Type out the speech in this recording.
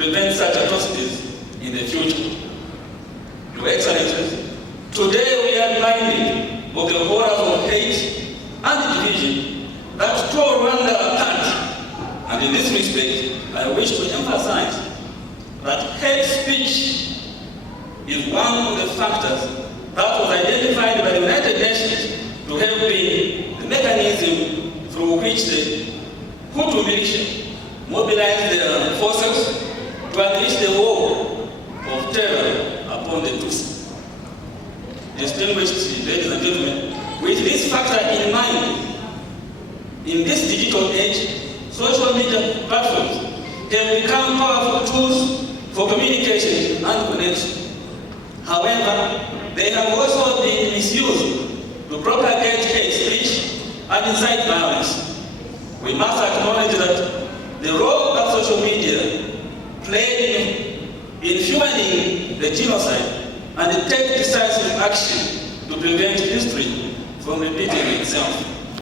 prevent such atrocities in the future. Your Excellencies, today we are reminded of the horrors of hate and division that tore Rwanda apart. And in this respect, I wish to emphasize that hate speech is one of the factors that was identified by the United Nations to have been the mechanism through which the Hutu militia mobilized their forces to unleash the war of terror upon the Tutsi. Distinguished ladies and gentlemen, with this factor in mind, in this digital age, social media platforms have become powerful tools for communication and connection. However, they have also been misused to propagate hate speech and incite violence. We must acknowledge that the role that social media played in fueling the genocide and take decisive action to prevent history from repeating itself.